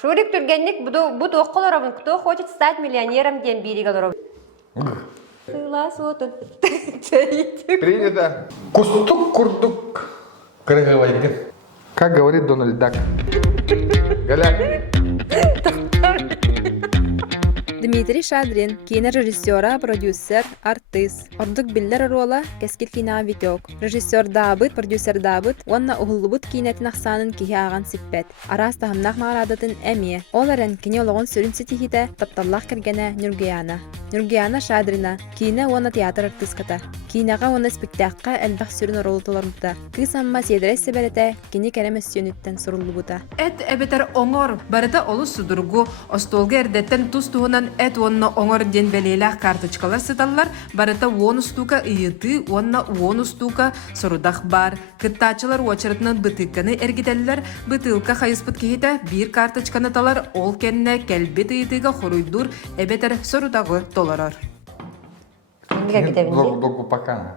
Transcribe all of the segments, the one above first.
Шурик Тургенник буду околоровын, кто хочет стать миллионером, ден берегалоров. Сылас отын. Принято. Кустук-курдук. Крыговайдин. Как говорит Дональд Дак. Голяк. Дмитрий Шадрин, кинорежиссера, продюсер, артист. Ордук биллер рола кескил кина витек. Режиссер дабыт, продюсер дабыт, онна угуллубут кинетин ахсанын кихи аган сиппет. Арас тахамнах марадатын эми. Оларен кинеологон сүрін ситихите тапталлах кергене Нюргияна. Нюргияна Шадрина, кине онна театр артистката. Кинага онна спектакка элбах сүрін ролутолармута. Кыз амма седрессе берете, кини керемес сүйөнүттен суруллубута. Эт эбетер оңор, барыта олу судургу, остолга эрдеттен тус туһунан эт онна оңор ден белелах карточкалар сыталлар, барыта уонустука ыйыты, онна уонустука сорудах бар. Кыттачылар уачырытынан бытыкканы эргителлер, бытылка хайыспыт кихите бир карточканы талар, ол кенне келбет ыйытыга хоруйдур, эбетер сорудагы толорор. Догу пакана.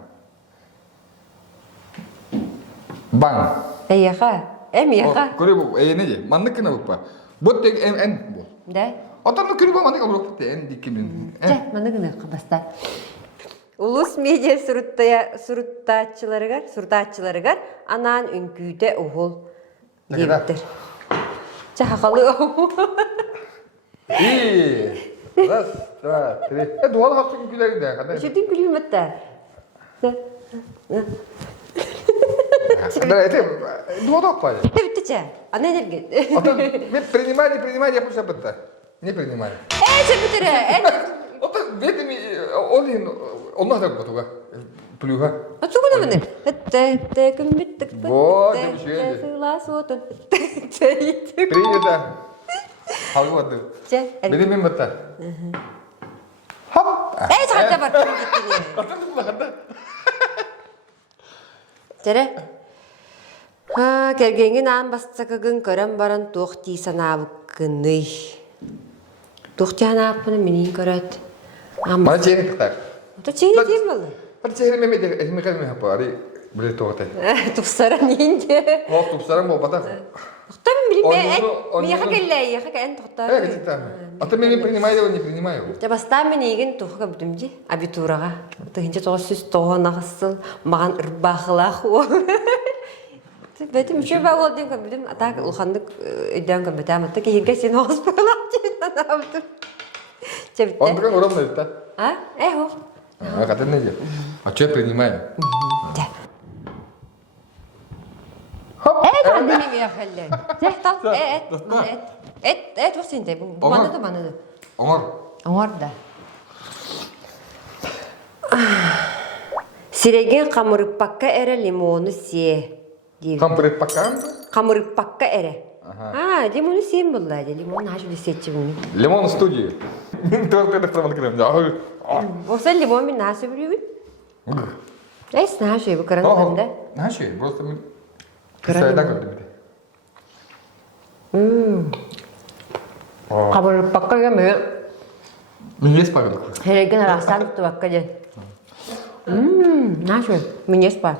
Бан. Эйеха, эмиеха. Көрөбү, неде? Маннык кына бупа. Бот дег эн бу. Да? Атаны көрөбү маннык аброк эн дикимин. Че, маныгына кабаста. Улус медиа суртаачыларыгар анан үңкүйте ухул дептер. Че хакалы. Раз, два, три. Дуал хастын күләрендә, кандай? Шетин күлүмәттә. Да, это дуал пай. Битте. Ана энергия. Ата, мен принимай, я просто битте. Не принимай. Че битере? Ата, ветими, онна да готова. Плюга. Атсугуна мене. Те кембиттек. Вот, демшеде. Сылас отын. Принято. Халвады. Че? Беремен бата. Хоп. Чакта бар. Ата булганда. Тере. Кергенген ан бастакыгын көрөн баран тохти санабыкыны. Тохти анапыны менин көрөт. Мана чейин так. Ата чейин дем болду. Пар чейин меме эсмекал ме хапари. Биле тоғатай. Тупсара нинде. Ол тупсарам бол бата. Тохтам билим. Мияха келле, яха кен тохта. Кеттам. Ата мен принимай да не принимаю. Те баста мен иген тухга бүтүмжи абитурага. Ата хинче тоғыз тоғанагысыл маган ырбахлах. Бетим чөбө болдым ка бидим атак улхандык өйдөн ка бетам ата кийге сен оз болап жена абты. Чебте. Ондран урамна та. А? Эхо. Катен не де. А че принимаю? Да. Хоп. Кандыми я халле. Тахта. Вот синте. Буманы. Оңорда. Сиреген камырыппакка эре лимону се. Кампрет пакан? Камырыппакка эре. Лимону сем булла, лимон аш десетчим. Лимон студии. Только траван крем. Оса лимон мен нашы билүбүн? Эс нашы бу каранданда. Нашы, просто мы сайда көрдүм. Камырыппакка эме. Минес паган. Хереген арасан туакка же. Нашы, минес па.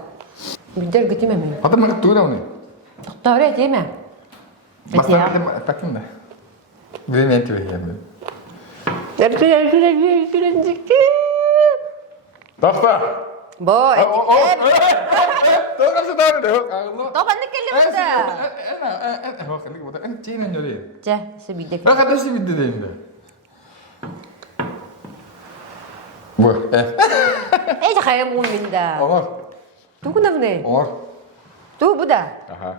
Бидер гитиме мен. Ата мага туурауни. Торе теме. Бастан пакин да. Времени твои. Тахта. Бо, Тоган садар да. Тоган келемде. Хоканды бота. Эн чейн нёри. Же, себидек. Бака да себидде дейинде. Бо. Эй, хайрам муминда. Омар. Тугуна мне. Омар. Ту буда. Аха.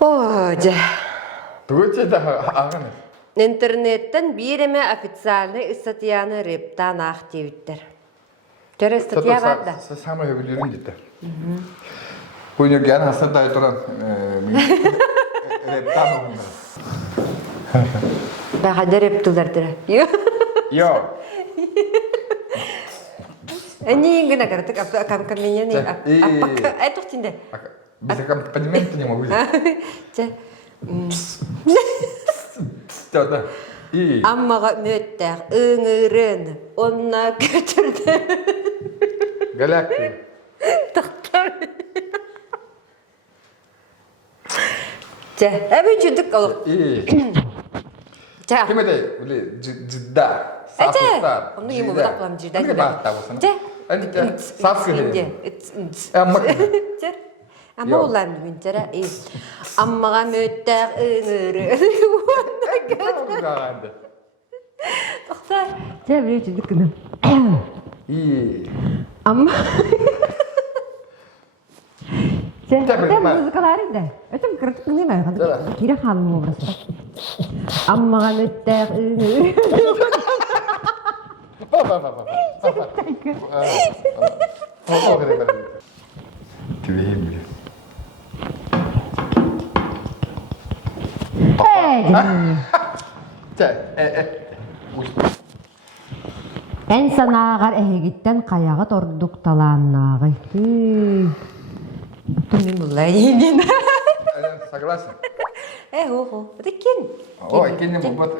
О, же. Тугуче да аганы. Интернеттен биреме официальный статьяны рептан активиттер. Töre статья var da. Самое biliyorum gitti. Bugün gelen hasta da oturan reptan oldu. Daha da reptular tere. Yo. Они гына карты кам меня не. Это тинде. Без аккомпанемента не могу. Че. Да. И. Аммага нөттер, ыңырын, онна көтүрдү. Галактик. Токтор. Те, әбі жүдік ол. Те. Kime de öyle cidda, saflıklar. Onu yemu budak bulam cidda. Ne bahta bu sana? Te. Saf kılı. Amma Te. Ama oğlan müntera. Ammağa möttəq ıngırı. Doktor. Te, bir yüdük kınım. İyi. Amma. Te, Tabii, ben- müzikaları da. Ötüm kırtık değil mi? Tabii. Kira halım orası. Ammağa möttəq ıngırı. Baba. Tüveyim bile. En sanağar ehegitten kayağı orduk talannağı. Tüm mulay yiyin. Согласен? Ho. Это кин. О, кинь ему вот.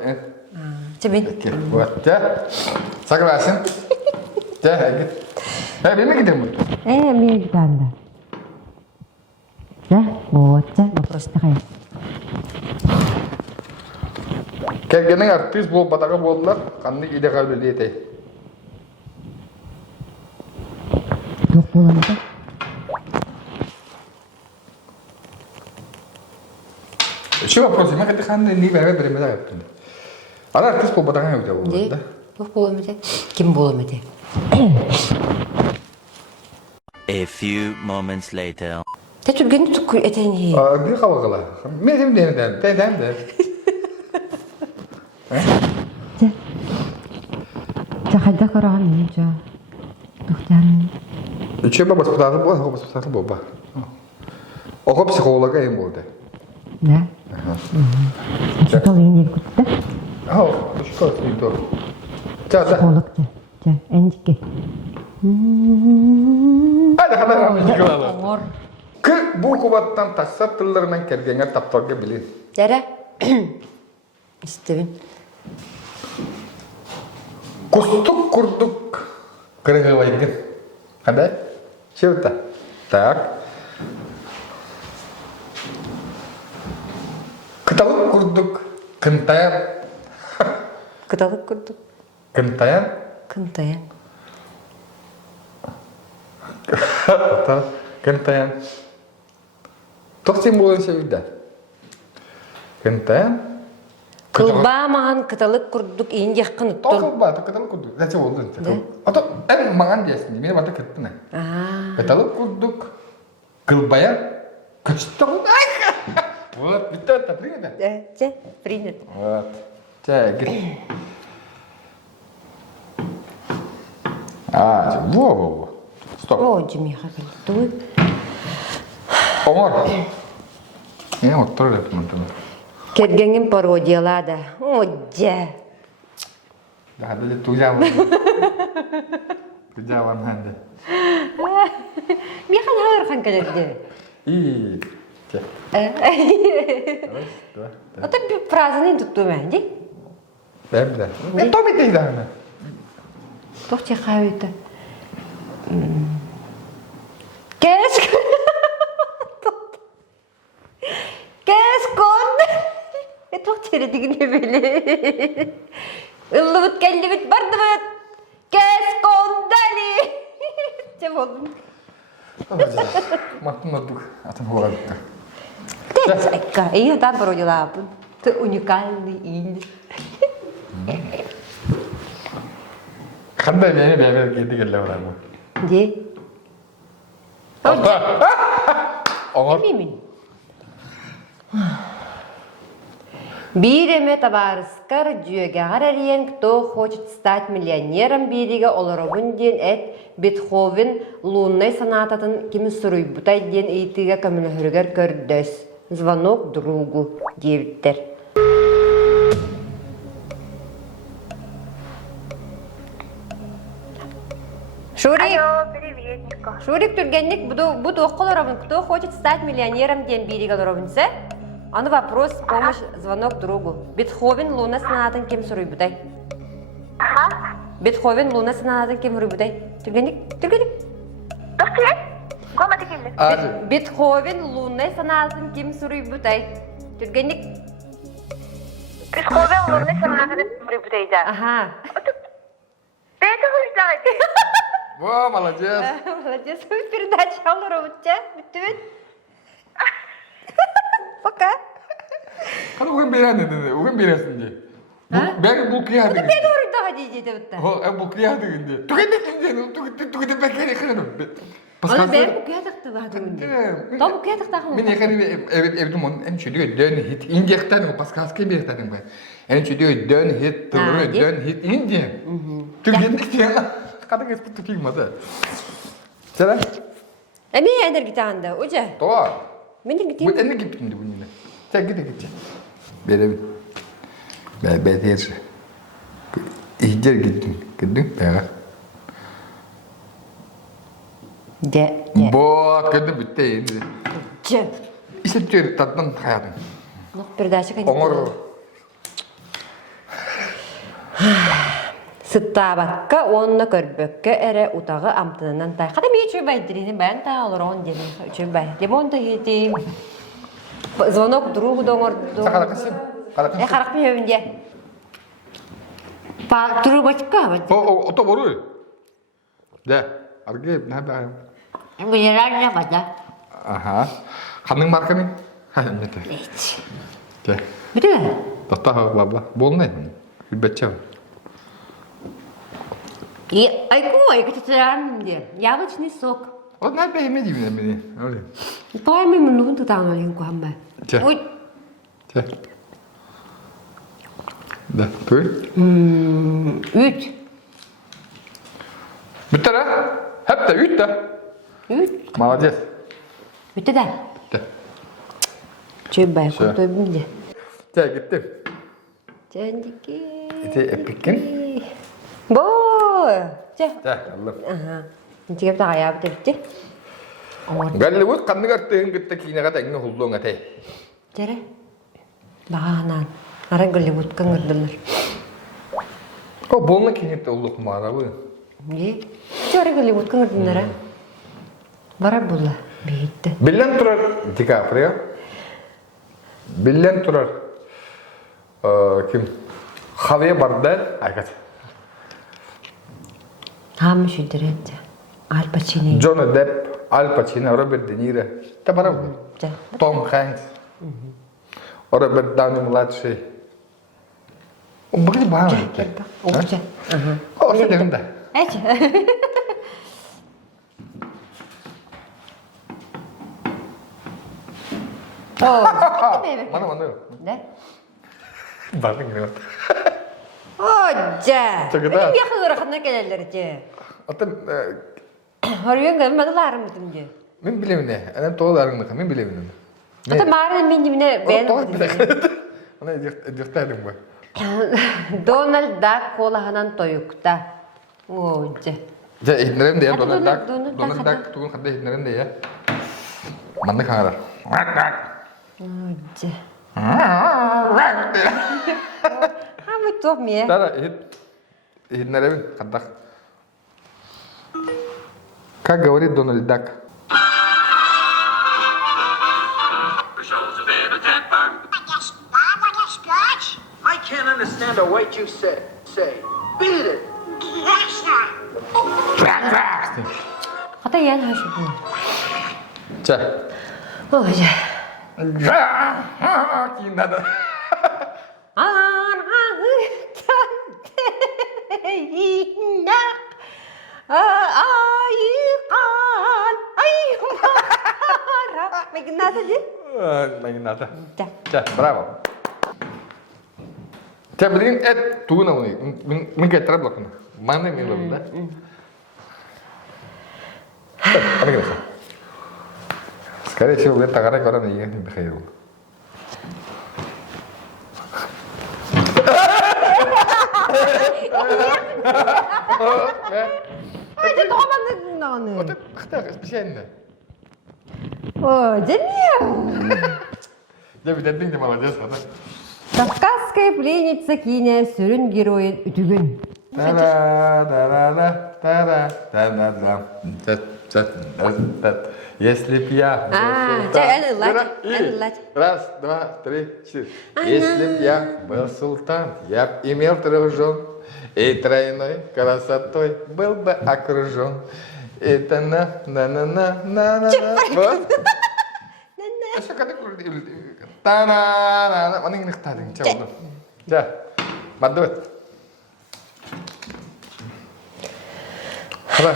Чебин. Вот, согласен. Гit. Benim gidelim. Мне гитанда. Да, вот, вопрос такой. Kelgenin artist bol batağı boldular. Kanlı ide kaldı diye tey. Yok bulamadı. Şu вопрос, я когда хан не бере бере yaptım. Ana artist bol batağı yok da Ne? Yok bulamadı. Kim bulamadı? A few moments later. Tetürgeni tukku eteni. Bir kavgalar. Medim de. Tahadda karan ninja. Doktorun. Üçe baba spatası baba. O psikologa en boldu. Ne? Çıkalı yeni kutu. Oh, şu kadar. Da. Psikologca. Endike. Hadi hadi. Ki bu kuvattan taşsat tıllarından kergenge taptorga bilin. Dere. İstedim. Kustuk kurduk kırgıvaydın. Hadi. Şimdi tak. Kıtalık kurduk kıntayan. Kıtalık kurduk. Kıntayan. Kıntayan. Kıntayan. Toksin bulun sevda. Kıntayan. Kılbağmahan kıtalık kurduk iyin yakın uttun. Tokul ba, kıtalık kurduk. Ne oldu? Atau mangan diyorsun. Benim adı kıttı ne? Kıtalık kurduk. Kılbayan. Kıçtı. Вот, bitti hatta, принято? Да, принято. Вот. Гит. Во. Стоп. О, Джимиха, туй. Омар. Я вот тоже это смотрю. Кергенген пародиялады. О, джа. Да, да, туяван. Туяван ханды. Михан хавырхан калерде. И. Это праздник тутту менди. Бәбді. Мен том етейді ана. Тохте хавита. Кэс. Кэс кон. Тохте дигне беле. Ыллыбыт келлибит бардыбыт. Кэс кондали. Че болдум? Маттың отдук. Атын хуғалықты. Тецайка. И там пародиялапын. Ты уникальный ил. Қандай мені бәбір кеті келі орамы. Де? Оңыр. Мимин. Биреме табарыскар жүйеге гарариен, кто хочет стать миллионером бириге олоробун ден эт Бетховен лунной сонататын кими суруйбутай ден эйтиге көмүлөхүргер көрдөс. Звонок другу девиттер. Шурик! Алло, привет, Ника. Шурик Тургенник, буду околоровын, кто хочет стать миллионером ден бириге олоробунсе? Он вопрос, помощь, звонок другу. Бетховен луна сонатын ким суруйбутай. Ага. Бетховен луна сонатын ким суруйбутай. Тургенник. Достует? Гома текилли. Али. Бетховен лунной сонатын ким суруйбутай. Түргенник. Психология лунный санататын прибутайда. Ага. Это хуждайте. Во, молодец. Молодец, передача олоробутча. Бүттүбүт. Пока. Кана уген берәнде, уген берәсінде. Бәрі бұл қияды. Бен орындаға дейдеді бұтта. Бұл қияды гінде. Түгенде бәкері қырыным. Оны бәрі бұқиядықты бағды үнде. Та бұқиядықты ақын. Мен екені evdim onun en çödüğü dön hit. İnecekten o paskaske bir yerden ben. En çödüğü dön hit, dön hit ince. Türkiye'de diye. Kadın eski tutulmadı. Selam. Әме әдір гитағанда, өже? Doğa. Менің Bu гитем. ende gittim de bununla. Sen gideceksin. Benim. Ben her şey. İyice gittim. Gittim. Ya. Де. Bu kadar bitti şimdi. Че. İşte diyor tatlan hayatım. Ну, передача, конечно. Onur. Сыттабакка, онна көрбөккө эре утагы амтынынан тай. Када мен үчү байдырыны баян та олор он дени үчү бай. Лимон да хити. Звонок другу доңор. Sakala kısım. Карак мен өбүнде. Па туру бачка. O da boru. De. Arge ne haber? Bu yarar ne bada? Aha. Kanın marka ne? Ha ne de. Hiç. De. Bütün mü? Tahta baba. Bol ne? Bir betçe. Айку, айку тетраным де. Яблочный сок. O ne beğenmedi mi beni? Öyle. Пойми мы нужно там маленькую хамбе. Че? Ой. De. De. Duy. Üç. Bitti lan. Hep de üç de. Üç. Молодец. Bitti de. De. Çöp bay Şey. kurtu öbünde. De gittim. Cendiki. İşte epikin. Bo. Çe. De Allah. Aha. Şimdi kep daha ya bitti. Galli bu kanını karttığın gitti ki ne kadar ne hulduğun atay. Cere. Bağanan. Aran gülü butkan gırdılar. O bolna kinette olduk mağara bu. Ne? Cere gülü butkan gırdılar. Bara bulla. Bitti. Billen turar DiCaprio. Billen turar. Kim? Javier Bardem. Aykat. Ham şu direkt. Al Pacino. Johnny Depp, Al Pacino, Robert De Niro. Da var bu. Ce. Tom Hanks. Robert Downey-mладший. O bugün bana mı? Olca. O şey de. Evet. Oh, Mana. ne? Bakın ne var. Hoca. Çok güzel. Benim yakın rakına gelirler ce. Atın Harıyor gelmediler mi dince? ben bilemiyorum ne. Adam doğularını ben bilemiyorum. Ata mağaranın benim ne ben. Ona ediklerdim bu. Donald Duck kolahanan toyukta. Hoca. Ya ihnerim de ya Hadi Donald Donald Duck. Duck Donald Duck tuğun kadar ihnerim de ya. Mandık hangar. Hoca. Hamit tuh mi? Tara ihnerim kadar. Как говорит Donald Duck? I can't understand a word you say. Beat it. Kata yan ha şu bu. 자. Hoca. 긴다다. Main nada. 자, bravo. 자, beliin tuh nauni. Mungkin terap loh kena. Mana yang belum dah? Apa kira? Sekarang sih udah takarnya koran iya nih berkhayal. Hadi doğmadın onu. Otak kita spesialnya. Hoca niye? Jadi penting cuma aja sana. Кавказская пленница кине сүрін героин үтігін. Tara, tara, tara, tara, tara. Если б я был султан. это ладно. Раз, два, три, четыре. Если б я был султан, я б имел 3 жен, и тройной красотой был бы окружен. Это на. Вот. А что, когда та-на-на-на, он не хталин, чего? Да, бадут. Хала,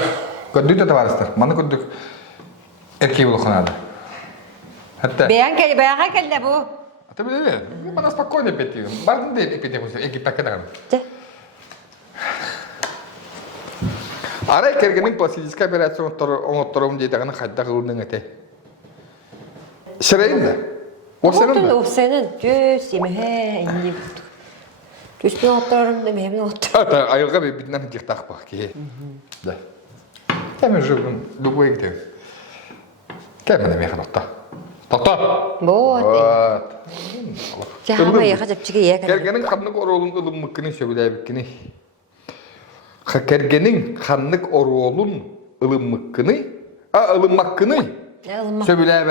көддүк да барыстыр. Маны көддүк эркек болу ханады. Хатта. Бәян келді бұ. Ты біле, мана спокойно петти. Бардын да петти болса, эркек такадан. Арай кергенин пластическая операция оңоттырым дейдігіні қайда қылының әте. Шырайын да? Осының да? Осының жүз емеге әйне бұлдық. Жүз бен оттырарым да мәймен оттырарым. Айылға бітінен жектақ бақ ке. Да. Кәмі жүгін любой кетем. Кәмі де мейхан отта. Тоқта! Вот. Жағама еға жапчыға еға. Кергенин қанның оролын ылым мұққыны сөбіләй біткіні. Кергенин қанның оролын ылым мұққыны, ылым маққыны сөбіләй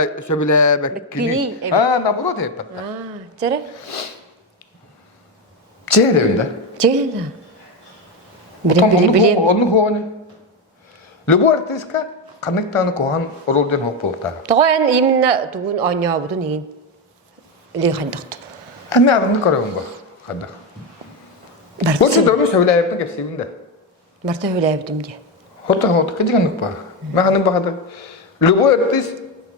біткіні. Наоборот еттім. Жәрі? Жәрі Жәрі. Білем. Оның қоғаны. Любой артистка қанықтаны қоған оролден хоқ болықтағы. Тоғайын именно туғын ойнау бұдың ең лей қайдақты. Әмі ағынды көрігін бұл қайдақ. Бұл сөдерінің сөйләйіптің кепсейбінде. Барта сөйләйіптім де. Хоты, кәдігінлік ба. Мәғаның бағады. Любой артист,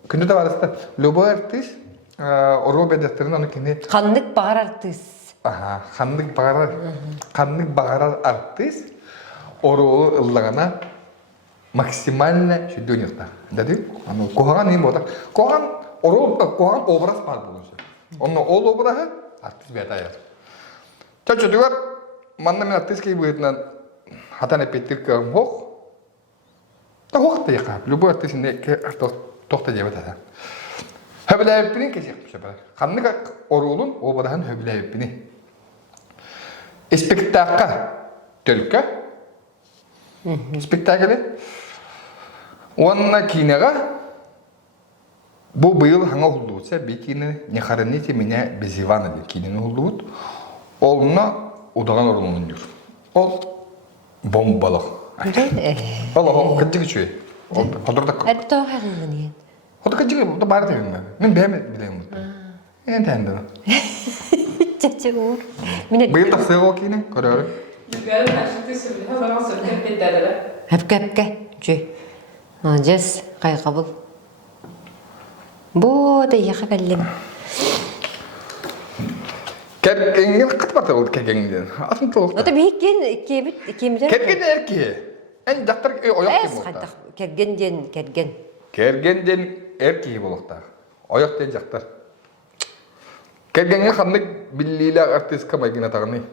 күнді де барысты, любой артист орол бәдеттерін оны кені... Қандық бағар артист. Қандық бағарар артист оролы ұллағана максимально шүдді өнерді. Дәді? Қоған ең болдақ. Қоған образ бар болушы. Оның ол образы артист бәді аяр. Чөчөдігер, манна мен артист кей бұйытынан хатан әпеттір көрім хоқ. Да хоқ да яқа. Любой артистінде тоқта жебет ада. Хөбіләйіппінің кесек мүші бар. Қанның оролын образын хөбіләйіппіні. Спектакқа төлкі. Спектаклі. Онына кейінеға бұл бұйыл хаңа ұлды өтсе, бекені не харыните меня без Ивана деп кейінені ұлды өт. Олына удаған орылының жүр. Ол бомбалық. Ол кәттігі чөй. Әді тоғы әғылын ең. Ол кәттігі бары деген. Мен бәйме білеймін. Ең тәнді. Чәчі ұр. Бұйыл тақсығы ол кейіне көрі. Әпке. Чөй. Жес қайқабыл. Бұда еқа кәлім. Кәргенген қытпаты ол кәргенген. Асын толықты. Ота бейкен кемдер. Кәрген әрке. Ән жақтар ояқ кем болықтар. Кәрген. Кәргенден әрке болықтар. Ояқтен жақтар. Кәргенген қандық біллейлі артистқа майгина тағыны.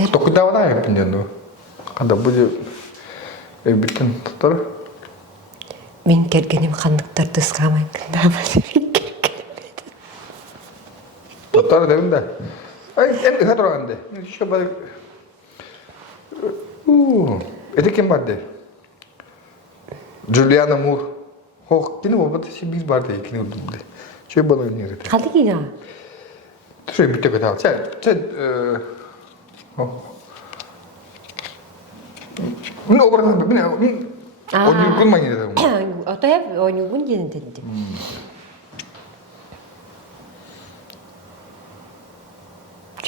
Тоқыда вада әппін жөнді. Қанда бұлі өйбіттен тұттар. Мен кергенім қандықтар тұсқамайын кіндамады. Тұттар дәрімді. Ән үхә тұрағанды. Шо бары... Әді кем барды? Джулиана Мур. Хоқ, кені болбады біз барды екені ұлдымды. Шо балы өнер еді. Қалды кейді? Шо өйбітті көті ал. Чәд... Мен образын мен ойнуғын маңын едім. Отайып ойнуғын дедін деді.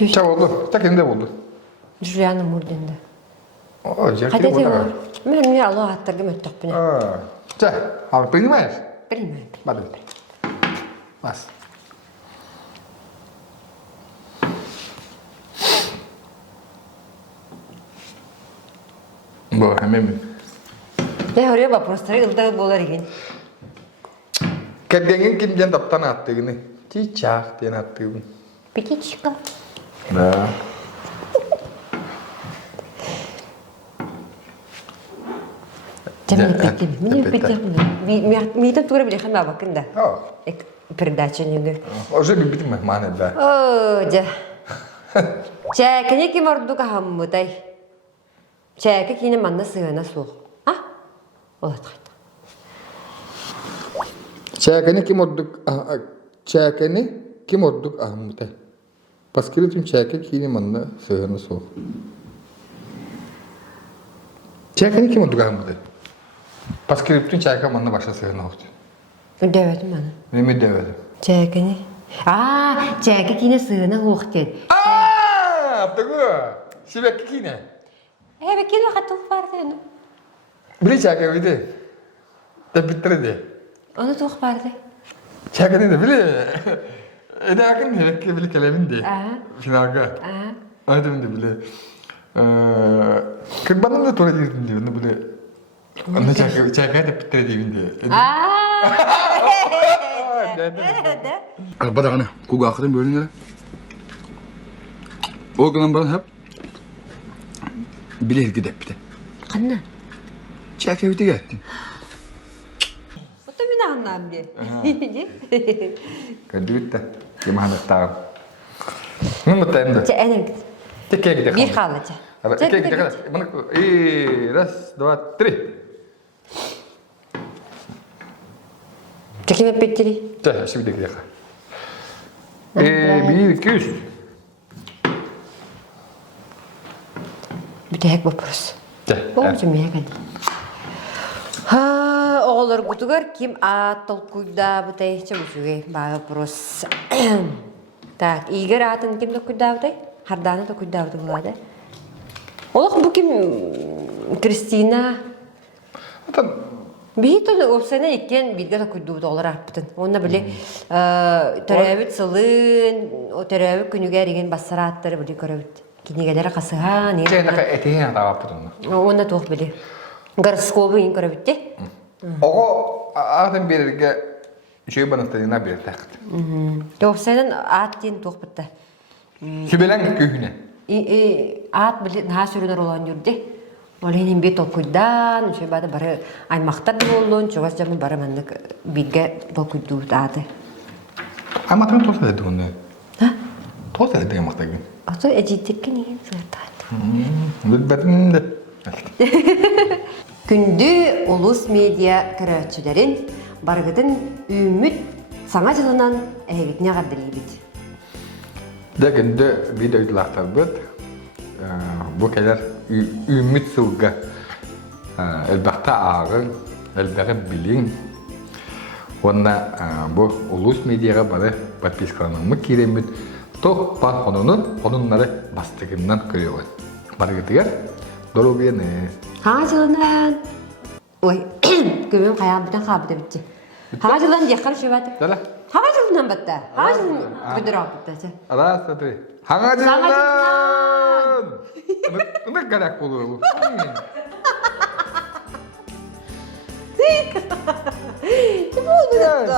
Ча болды? Так енді болды? Джулиана Мурденді. Жеркелі болды ғар. Мен Аллах аттарға мөттіқ бұны. Ча, принимаешь? Принимаю. Бады. Бас. Бұл, әмемін. Я говорю, вопростары ылдағы болар екен. Кәргенген кемден таптан аттығыны? Чичақ ден аттығын. Петичка. Да. Jamen, Мейтін тура біле қанба бақында. Передача негі. Уже бітім мәхманы, да. О, да. Çekini kim ordu kahammıday. Çeki kini manna sığına soğuk. Ah? Ola tayta. Çekeni kim orduk ahmute. Paskiritim çeke kini manna sığını soğuk. Çekeni kim orduk ahmute. Paskiritim çeke manna başa sığını oldu. Devedim bana. Ne mi devedim? Çekini. Çeki kini sığına soğuk dedi. Tabii. Şibek kini. Evet kini katık var dedi. Biri çeke bide. Da bitirdi. Onu soğuk vardı. Çekeni de bile. Ede akın ne bile kelemin de. Finalga. Aydın da bile. Kırbanın da torayı diyor ne bile. Onu çeke de bitirdi diyor. Bada ana, kuga akıdın böyle nere? O gün bana hep bilir gidip bir de. Kanna. Çeke öte geldi. Bu da bir anlam bir. Kadüt de. Gimana tahu? Ne mutluyum da. Enem. Tekeye gidelim. Bir kalıcı. Apa, tekeye gidelim. Mana? Ras, dua, tri. Çekime bittiri. Dah, şimdi gidelim. Bir, iki, üç. Bir de hek baparız. Dah. Olmuşum ya kan. Ha, oğullar kutugar kim atıl kuyda bu tey çabuşuge baga pros. Tak, iger atın kim de kuyda bu tey? Hardana da kuyda bu tey. Oğlum bu kim? Kristina. Atan, Bir de o sene iken bilge de kuydu da olar arptın. Onda bile terevit sılın, o terevit günü gerigen basarattları bile görevit. Kinigelere kasıha ne? kaya nak eteğe ada apa tuh? Onda toh bile. Garaskobu in görevitti. Ogo, adam belirge şey bana tadına bir tak. Toh senin at din toh bitti. Kibelen köyüne. At bile daha sürüler olan yurdu. Olenin bir tokuydan, şey bada bara ay maktar bolun, çoğas camı bara mandık bilge tokuydu adı. Ama tuh toh dedi onu. Ha? Toh dedi yang makta gün. Atı ecitik ki niye zaten. Lütfen de. Gündü ulus medya kıraatçıların bargıdın ümit sana cılınan eğitine kadrilibid. Degende videolar tabi. Bu kadar ümit sulga. Elbette ağır, elbette bilin. Onda bu ulus medyaya bana подпискаланмы керемет. Тоқ бар онунları бастығынан көрüyor. Bargıdıgar. Doğru ne? Ha cılınan. Oy, gömüm kayağım bütün kabıda bitti. Ha cılınan yakar şey batı. Dala. Ha cılınan battı. Ha cılınan güdür battı. Ara satri. Hangacılan. Ne kadar olur bu? Ne oldu?